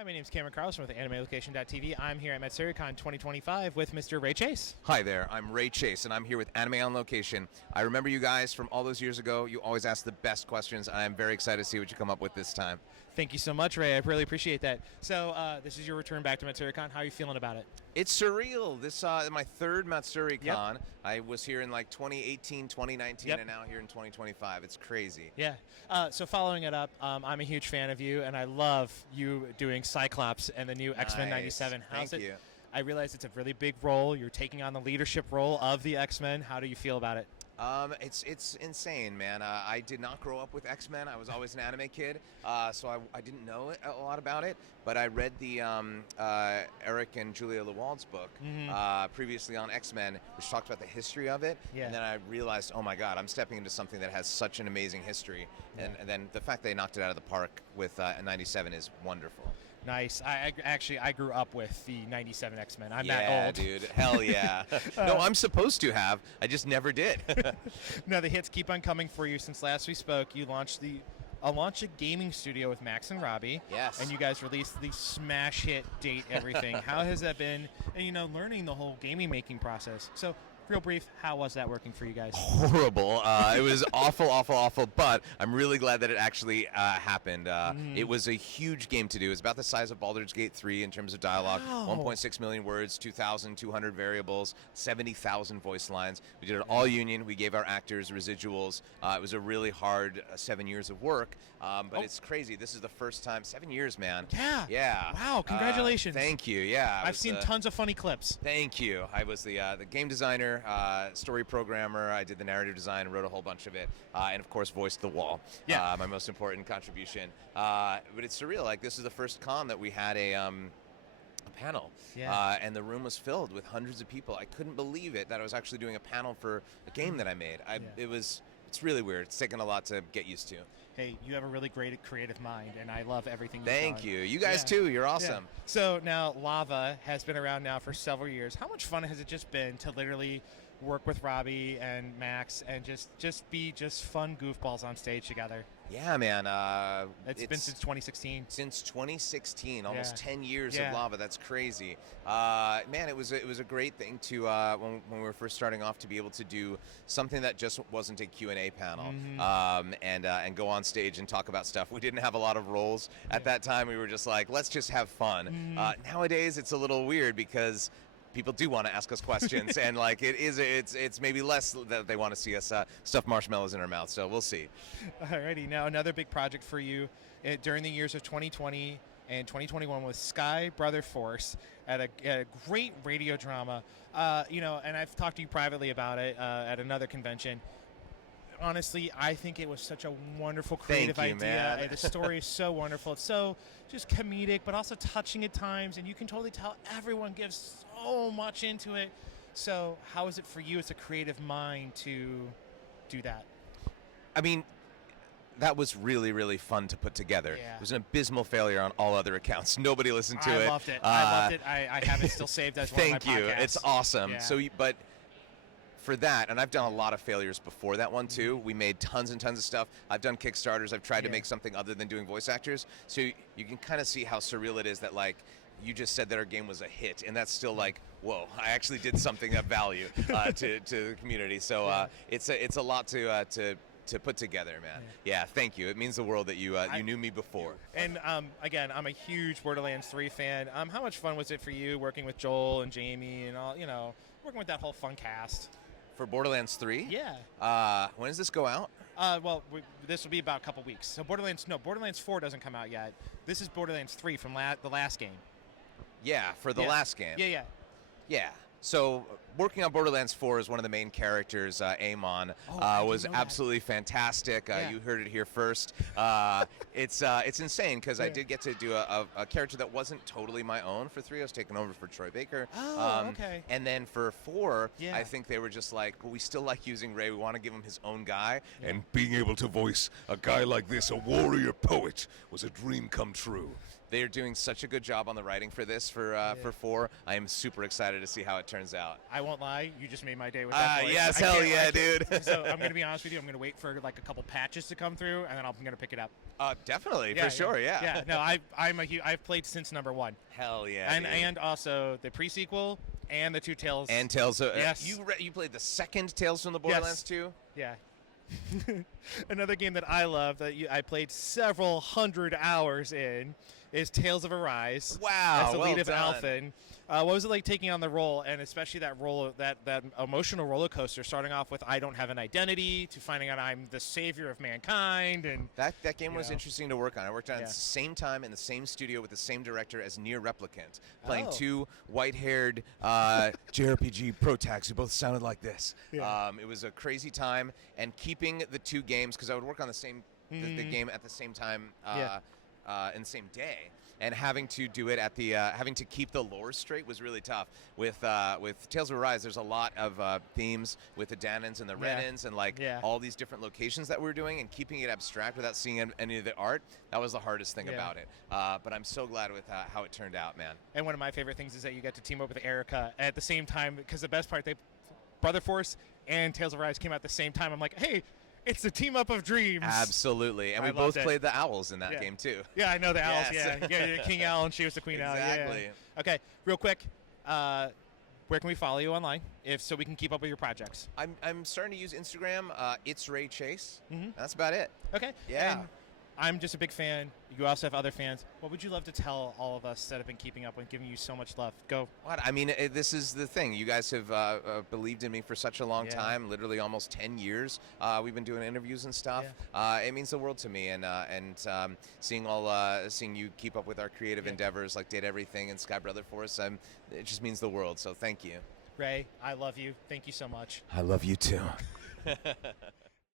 Hi, my name is Cameron Carlson with AnimeLocation.tv. I'm here at Matsuricon 2025 with Mr. Ray Chase. Hi there, I'm Ray Chase, and I'm here with Anime on Location. I remember you guys from all those years ago. You always ask the best questions, and I'm very excited to see what you come up with this time. Thank you so much, Ray. I really appreciate that. So, this is your return back to Matsuricon. How are you feeling about it? It's surreal. This is my third Matsuricon. Yep. I was here in like 2018, 2019, Yep. and now here in 2025. It's crazy. Yeah. So following it up, I'm a huge fan of you, and I love you doing Cyclops and the new X-Men Nice. 97. How's Thank it? you. I realize it's a really big role. You're taking on the leadership role of the X-Men. How do you feel about it? It's insane, man. I did not grow up with X-Men. I was always an anime kid, so I didn't know a lot about it. But I read the Eric and Julia Lewald's book previously on X-Men, which talked about the history of it. Yeah. And then I realized, oh my God, I'm stepping into something that has such an amazing history. Yeah. And then the fact they knocked it out of the park with 97 is wonderful. Nice. I grew up with the 97 X-Men. I'm that old. Yeah, dude. Hell yeah. No, I'm supposed to have. I just never did. No, the hits keep on coming for you. Since last we spoke, you launched a gaming studio with Max and Robbie. Yes. And you guys released the smash hit Date Everything. How has that been? And, learning the whole gaming making process. So, real brief, how was that working for you guys? Horrible. It was awful, but I'm really glad that it actually happened. It was a huge game to do. It was about the size of Baldur's Gate 3 in terms of dialogue. Wow. 1.6 million words, 2,200 variables, 70,000 voice lines. We did it all union. We gave our actors residuals. It was a really hard 7 years of work, but it's crazy. This is the first time. 7 years, man. Yeah. Yeah. Wow, congratulations. Thank you. Yeah. I've seen tons of funny clips. Thank you. I was the game designer, story programmer. I did the narrative design, wrote a whole bunch of it, and of course voiced the wall. Yeah. My most important contribution. But it's surreal. Like, this is the first con that we had a panel, and the room was filled with hundreds of people. I couldn't believe it that I was actually doing a panel for a game that I made. It's really weird. It's taken a lot to get used to. Hey, you have a really great creative mind, and I love everything you've Thank done. you. You guys too. You're awesome. Yeah. So now Lava has been around now for several years. How much fun has it just been to literally work with Robbie and Max and just be fun goofballs on stage together? Yeah, man. It's been since 2016. Since 2016, almost 10 years Yeah. of Lava. That's crazy. Man, it was a great thing to when we were first starting off to be able to do something that just wasn't a Q&A panel and go on stage and talk about stuff. We didn't have a lot of roles at that time. We were just like, let's just have fun. Nowadays, it's a little weird because people do want to ask us questions, and like it's maybe less that they want to see us stuff marshmallows in our mouth. So we'll see. Alrighty, now another big project for you during the years of 2020 and 2021 was Sky Brother Force at a great radio drama. And I've talked to you privately about it at another convention. Honestly, I think it was such a wonderful creative Thank you, idea. man. The story is so wonderful. It's so just comedic, but also touching at times, and you can totally tell everyone gives so much into it. So how is it for you as a creative mind to do that? I mean, that was really, really fun to put together. Yeah. It was an abysmal failure on all other accounts. Nobody listened to it. I loved it. I have it still saved as one of my podcasts. Thank you. It's awesome. Yeah. But for that, and I've done a lot of failures before that one too. We made tons and tons of stuff. I've done Kickstarters. I've tried to make something other than doing voice actors. So you can kind of see how surreal it is that, like, you just said that our game was a hit, and that's still like, whoa, I actually did something of value to the community. So it's a lot to put together, man. Yeah, thank you. It means the world that you knew me before. And again, I'm a huge Borderlands 3 fan. How much fun was it for you working with Joel and Jamie and all, working with that whole fun cast? For Borderlands 3? Yeah. When does this go out? This will be about a couple weeks. So Borderlands 4 doesn't come out yet. This is Borderlands 3 from the last game. Yeah, for the last game. Yeah. So working on Borderlands 4 as one of the main characters, Amon, was absolutely fantastic. You heard it here first. It's insane because I did get to do a character that wasn't totally my own for 3. I was taking over for Troy Baker. Okay. And then for 4, I think they were just like, well, we still like using Ray. We want to give him his own guy. Yeah. And being able to voice a guy like this, a warrior poet, was a dream come true. They are doing such a good job on the writing for this for 4. I am super excited to see how it turns out. I won't lie, you just made my day with that voice. Yes, hell yeah, dude. So I'm gonna be honest with you. I'm gonna wait for like a couple patches to come through, and then I'm gonna pick it up. Definitely, for sure, yeah. Yeah, no, I've played since number 1. Hell yeah, and also the pre-sequel and the 2 Tales. And Tales. Yes. You played the second Tales from the Borderlands 2? Yeah. Another game that I love that I played several hundred hours in is Tales of Arise. Wow, as the well lead of done. Alphen. What was it like taking on the role, and especially that role, that emotional roller coaster, starting off with I don't have an identity to finding out I'm the savior of mankind, and that game was interesting to work on. I worked on it at the Yeah. same time in the same studio with the same director as Near Replicant, playing Oh. 2 white-haired JRPG pro-tags who both sounded like this. Yeah. It was a crazy time, and keeping the 2 games, because I would work on the same the game at the same time in the same day. And having to do it at the having to keep the lore straight was really tough. With Tales of Arise, there's a lot of themes with the Danans and the Renans and all these different locations that we were doing, and keeping it abstract without seeing any of the art. That was the hardest thing about it. But I'm so glad with how it turned out, man. And one of my favorite things is that you get to team up with Erica at the same time, because the best part, Brother Force and Tales of Arise came out at the same time. I'm like, hey, it's the team up of dreams. Absolutely, and we I both loved it. played the owls in that game too. Yeah, I know the owls. Yes. Yeah, King Owl, and she was the Queen Owl. Exactly. Yeah. Okay, real quick, where can we follow you online, so we can keep up with your projects? I'm starting to use Instagram. It's Ray Chase. Mm-hmm. That's about it. Okay. Yeah. And I'm just a big fan. You also have other fans. What would you love to tell all of us that have been keeping up and giving you so much love? Go. What? I mean, this is the thing. You guys have believed in me for such a long time, literally almost 10 years. We've been doing interviews and stuff. It means the world to me, and seeing you keep up with our creative endeavors like Did Everything and Sky Brother Force, it just means the world. So thank you. Ray, I love you. Thank you so much. I love you too.